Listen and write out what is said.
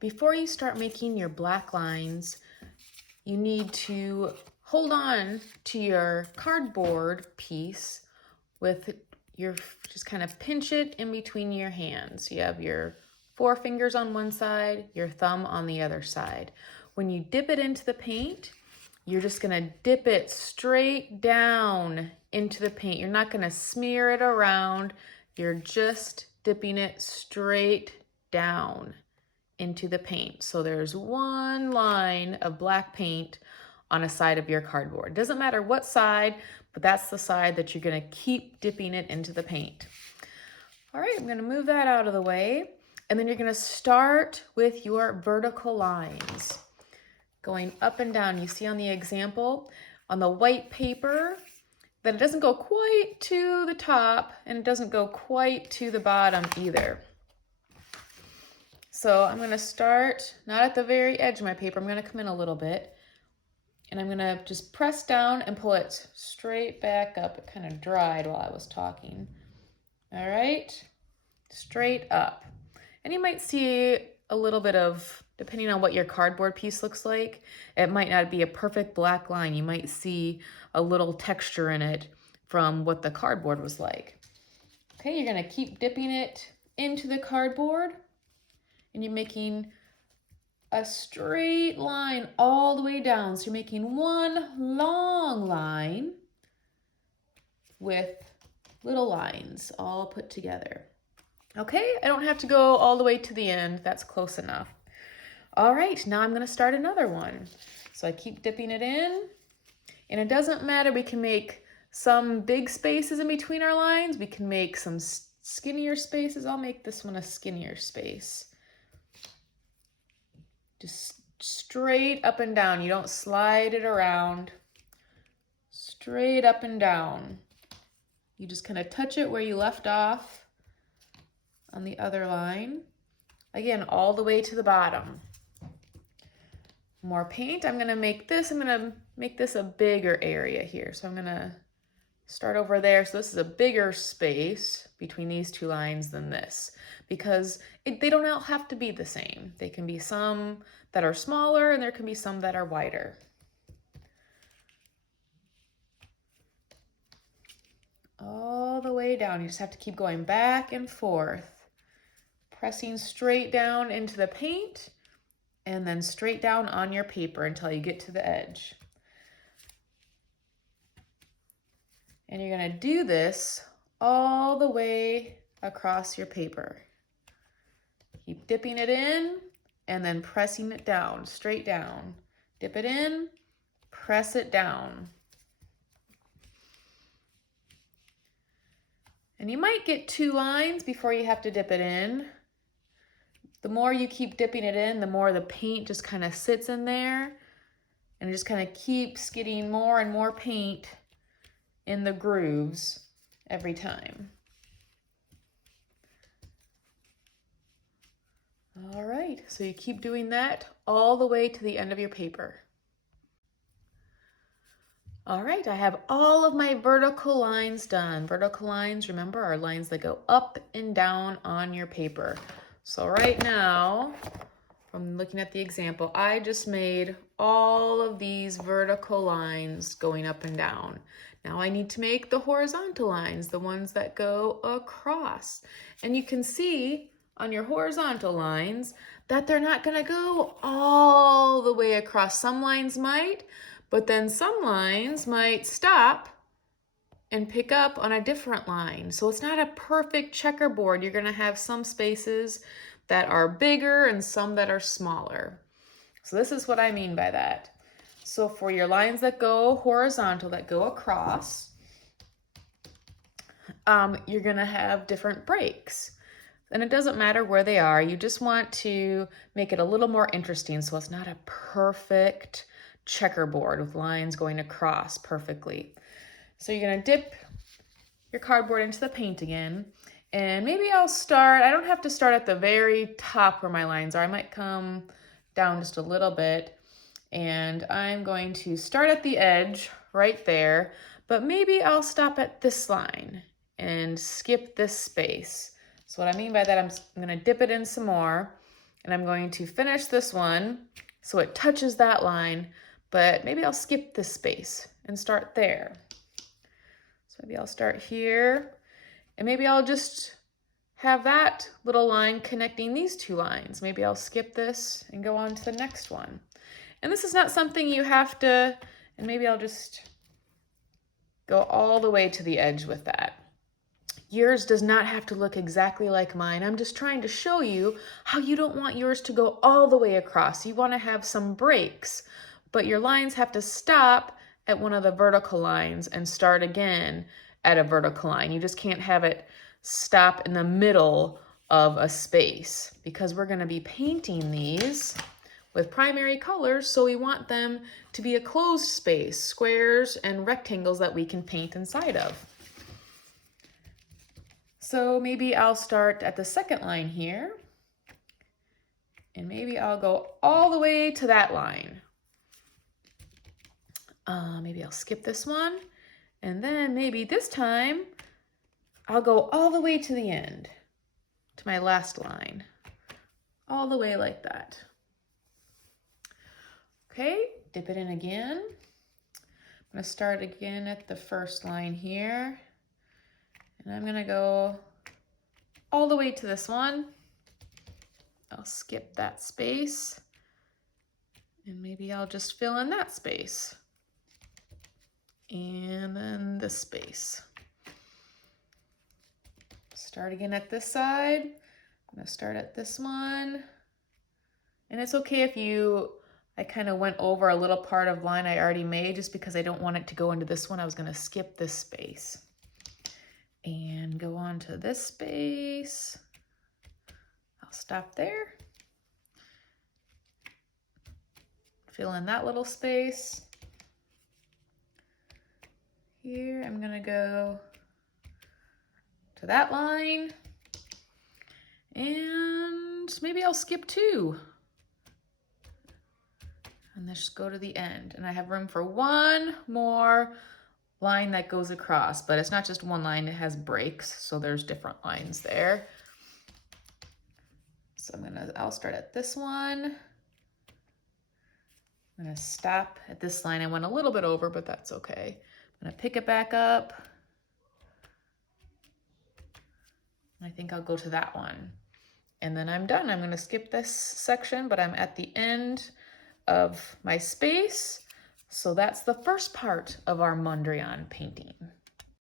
Before you start making your black lines, you need to hold on to your cardboard piece with your, just kind of pinch it in between your hands. You have your four fingers on one side, your thumb on the other side. When you dip it into the paint, you're just gonna dip it straight down into the paint. You're not gonna smear it around. You're just dipping it straight down into the paint. So there's one line of black paint on a side of your cardboard. Doesn't matter what side, but that's the side that you're gonna keep dipping it into the paint. All right, I'm gonna move that out of the way. And then you're gonna start with your vertical lines, going up and down. You see on the example, on the white paper, that it doesn't go quite to the top and it doesn't go quite to the bottom either. So I'm gonna start, not at the very edge of my paper, I'm gonna come in a little bit and I'm gonna just press down and pull it straight back up. It kind of dried while I was talking. All right, straight up. And you might see a little bit of, depending on what your cardboard piece looks like, it might not be a perfect black line. You might see a little texture in it from what the cardboard was like. Okay, you're gonna keep dipping it into the cardboard and you're making a straight line all the way down. So you're making one long line with little lines all put together. Okay, I don't have to go all the way to the end. That's close enough. All right, now I'm gonna start another one. So I keep dipping it in, and it doesn't matter, we can make some big spaces in between our lines. We can make some skinnier spaces. I'll make this one a skinnier space. Just straight up and down. You don't slide it around. Straight up and down. You just kind of touch it where you left off on the other line. Again, all the way to the bottom. More paint. I'm gonna make this a bigger area here. So I'm gonna start over there. So this is a bigger space between these two lines than this, because they don't all have to be the same. They can be some that are smaller and there can be some that are wider. All the way down. You just have to keep going back and forth, pressing straight down into the paint and then straight down on your paper until you get to the edge. And you're gonna do this all the way across your paper. Keep dipping it in and then pressing it down, straight down. Dip it in, press it down. And you might get two lines before you have to dip it in. The more you keep dipping it in, the more the paint just kind of sits in there and it just kind of keeps getting more and more paint in the grooves every time. All right, so you keep doing that all the way to the end of your paper. All right, I have all of my vertical lines done. Vertical lines, remember, are lines that go up and down on your paper. So right now, from looking at the example, I just made all of these vertical lines going up and down. Now I need to make the horizontal lines, the ones that go across. And you can see on your horizontal lines that they're not gonna go all the way across. Some lines might, but then some lines might stop and pick up on a different line. So it's not a perfect checkerboard. You're gonna have some spaces that are bigger and some that are smaller. So this is what I mean by that. So for your lines that go horizontal, that go across, you're gonna have different breaks. And it doesn't matter where they are. You just want to make it a little more interesting so it's not a perfect checkerboard with lines going across perfectly. So you're gonna dip your cardboard into the paint again, and maybe I'll start, I don't have to start at the very top where my lines are. I might come down just a little bit, and I'm going to start at the edge right there, but maybe I'll stop at this line and skip this space. So what I mean by that, I'm gonna dip it in some more, And I'm going to finish this one so it touches that line, but maybe I'll skip this space and start there. So maybe I'll start here, and maybe I'll just have that little line connecting these two lines. Maybe I'll skip this and go on to the next one. And this is not something you have to, and maybe I'll just go all the way to the edge with that. Yours does not have to look exactly like mine. I'm just trying to show you how you don't want yours to go all the way across. You want to have some breaks, but your lines have to stop at one of the vertical lines and start again at a vertical line. You just can't have it stop in the middle of a space, because we're going to be painting these with primary colors, so we want them to be a closed space, squares and rectangles that we can paint inside of. So maybe I'll start at the second line here, and maybe I'll go all the way to that line. Maybe I'll skip this one, and then maybe this time I'll go all the way to the end, to my last line, all the way like that. Okay, dip it in again. I'm going to start again at the first line here. And I'm gonna go all the way to this one. I'll skip that space, and maybe I'll just fill in that space. And then this space. Start again at this side. I'm gonna start at this one. And it's okay if I kind of went over a little part of line I already made, just because I don't want it to go into this one. I was gonna skip this space. And go on to this space. I'll stop there. Fill in that little space. Here, I'm gonna go to that line. And maybe I'll skip 2. And then just go to the end. And I have room for one more line that goes across, but it's not just one line, it has breaks, so there's different lines there. So I'll start at this one. I'm gonna stop at this line. I went a little bit over, but that's okay. I'm gonna pick it back up. I think I'll go to that one. And then I'm done. I'm gonna skip this section, but I'm at the end of my space. So that's the first part of our Mondrian painting.